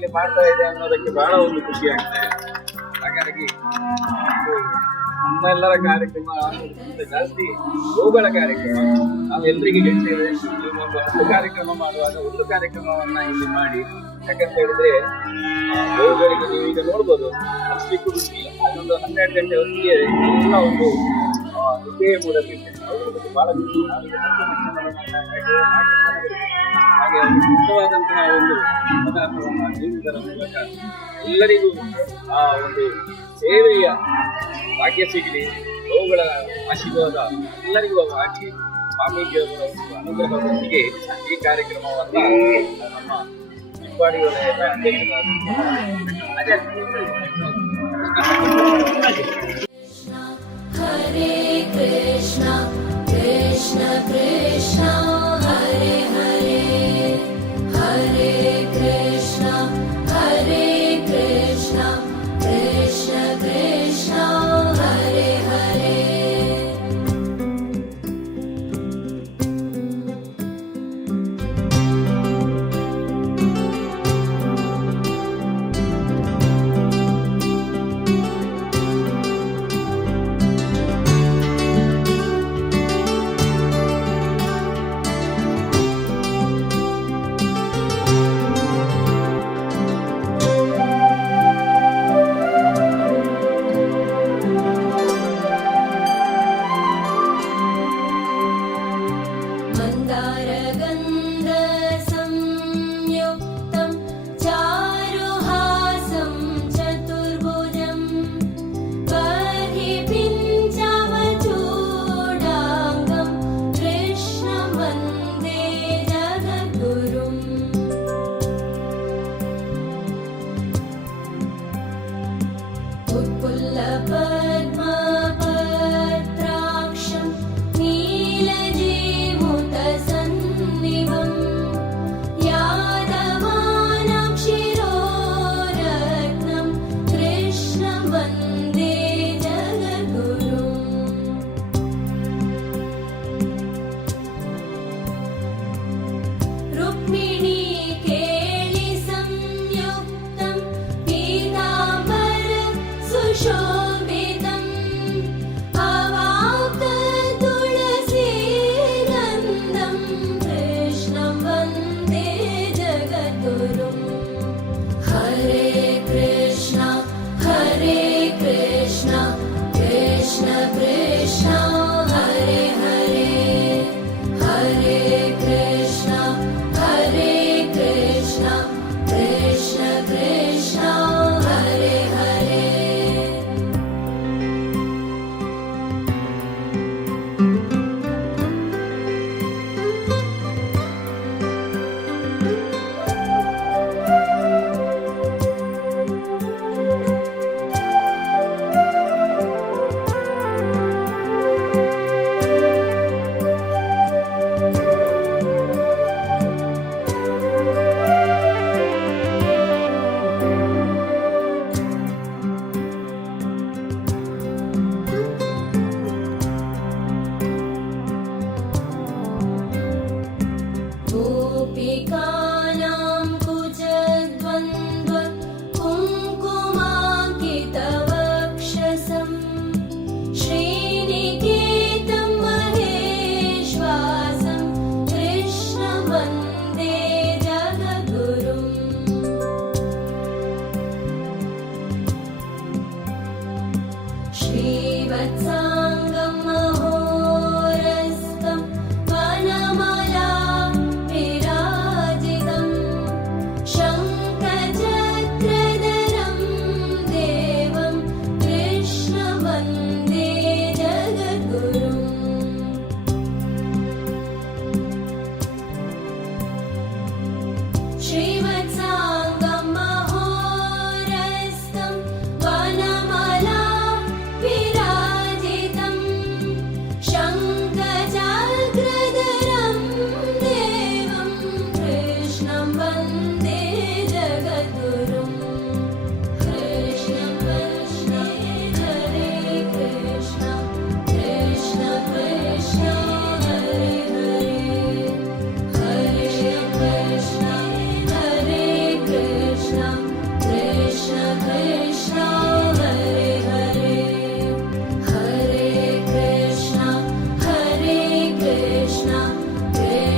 ಇಲ್ಲಿ ಮಾಡ್ತಾ ಇದೆ ಅನ್ನೋದಕ್ಕೆ ಬಹಳ ಒಂದು ಖುಷಿ ಆಗ್ತಾ ಇದೆ. ಹಾಗಾಗಿ ಇದು ನಮ್ಮೆಲ್ಲರ ಕಾರ್ಯಕ್ರಮ ಅನ್ನೋದಕ್ಕಿಂತ ಜಾಸ್ತಿ ಗೋಗಳ ಕಾರ್ಯಕ್ರಮ. ನಾವು ಎಲ್ರಿಗೆ ಹೇಳ್ತೇವೆ, ಒಂದು ಕಾರ್ಯಕ್ರಮ ಮಾಡುವಾಗ ಒಂದು ಕಾರ್ಯಕ್ರಮವನ್ನ ಇಲ್ಲಿ ಮಾಡಿ. ಯಾಕಂತ ಹೇಳಿದ್ರೆ ಗೋಗಳಿಗೆ ನೀವು ಈಗ ನೋಡ್ಬೋದು ಅಷ್ಟಕ್ಕೂ ಬಿಸಿ ಅದೊಂದು 12 ಗಂಟೆ ಹೊತ್ತಿಗೆ ಎಲ್ಲ ಒಂದು ವಿಷಯ ಮೂಡಬೇಕು. ಅದ್ರ ಬಗ್ಗೆ ಬಹಳ ಖುಷಿ. ಹಾಗೆ ಒಂದು ಸೂಕ್ತವಾದಂತಹ ಒಂದು ಪದಾರ್ಥವನ್ನು ನೀಡುವುದರ ಮೂಲಕ ಎಲ್ಲರಿಗೂ ಆ ಒಂದು ಸೇವೆಯ ಭಾಗ್ಯ ಸಿಗಲಿ, ಗೋವುಗಳ ಆಶೀರ್ವಾದ ಎಲ್ಲರಿಗೂ ಆಗಿ ಸ್ವಾಮೀಜಿಯವರ ಒಂದು ಅನುಗ್ರಹದೊಂದಿಗೆ ಈ ಕಾರ್ಯಕ್ರಮವನ್ನ ನಮ್ಮ ನಿಪ್ಪಾಡಿ ವಲಯದ ಹರೇ ಕೃಷ್ಣ ಕೃಷ್ಣ ಕೃಷ್ಣ ಹರೇ ಹರೇ ಹರೇ ಕೃಷ್ಣ ಹರೇ ಕೃಷ್ಣ ಕೃಷ್ಣ ಕೃಷ್ಣ ಹರೇ ಹರೇ.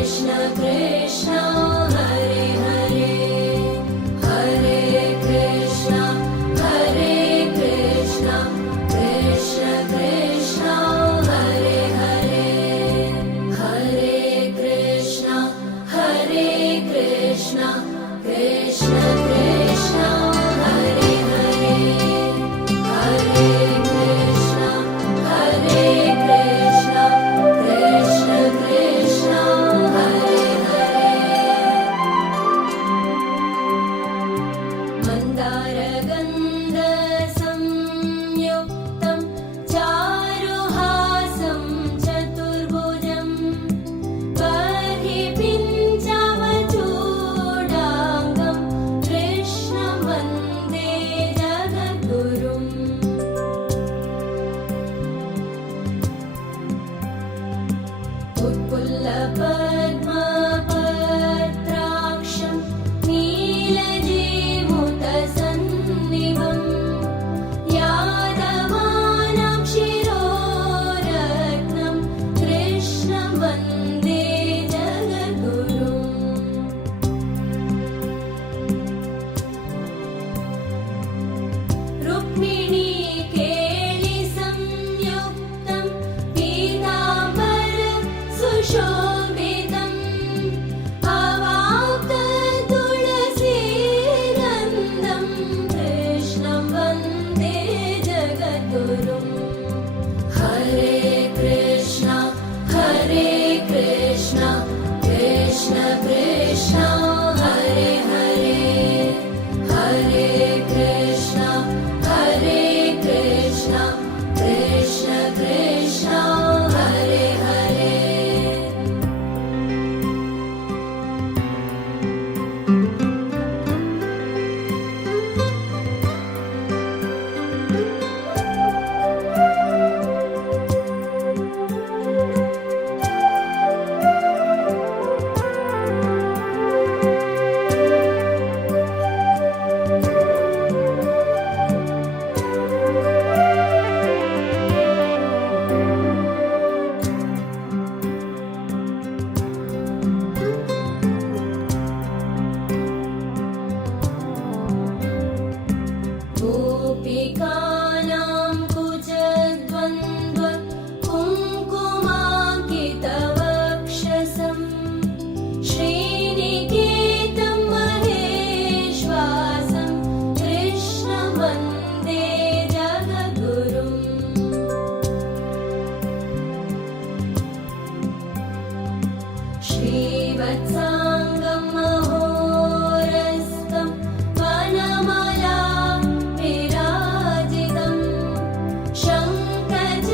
Krishna Krishna Hare Hare Hare Krishna Krishna Krishna Hare Hare Hare Krishna Krishna Krishna Hare Hare Hare Krishna Krishna Krishna Hare Hare मन्दारगन्ध संयुक्तं चारुहासं चतुर्भुजं बर्हिपिञ्चमचूडाङ्गं कृष्णं वन्दे जगद्गुरुम् उत्पुल्लपद्मपत्राक्षं नीलजीमुतसन्निभं यादवानां शिरोरत्नं कृष्णं वन्दे जगद्गुरुम् रुक्मिणी केलिसंयुक्तं पीताम्बर सुशोभितम् अवाप्ततुलसीगन्धं कृष्णं वन्दे जगद्गुरुम् हरे कृष्णा कृष्ण कृष्ण हरे हरे हरे कृष्णा कृष्ण कृष्ण हरे हरे गोपिकानां कुजद्वन्द्व कुङ्कुमाङ्कितवक्षसं श्रीनिकेतं महेश्वासं कृष्णं वन्दे जगद्गुरुम् श्रीवत्साङ्गं महोरस्तं वनमाला विराजितं शङ्खचक्रधरं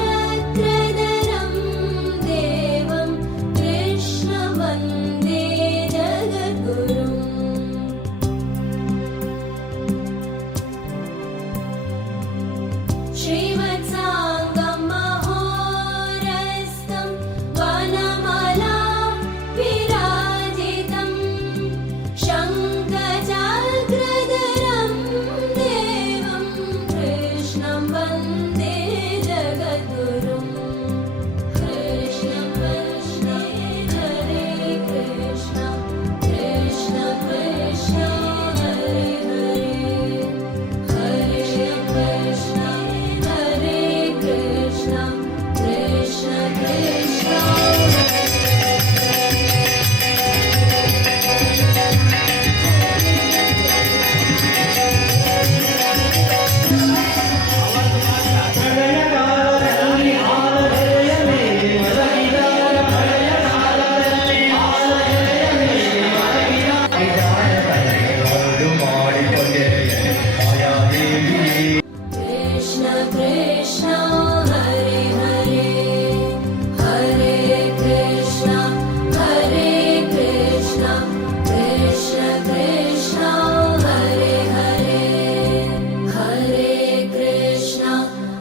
देवं कृष्णं वन्दे जगद्गुरुम् श्रीवत्साङ्गं महोरस्तं वनमाला विराजितं शङ्खचक्रधरं देवं कृष्णं वन्दे जगद्गुरुम् कृष्णं वन्दे हरे कृष्ण कृष्ण हरे हरे हरे कृष्ण कृष्ण कृष्ण कृष्ण कृष्ण हरे हरे हरे कृष्ण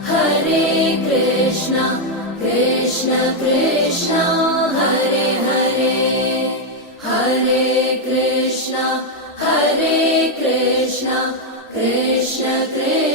कृष्ण कृष्ण हरे हरे हरे कृष्ण कृष्ण कृष्ण हरे हरे हरे कृष्ण कृष्ण कृष्ण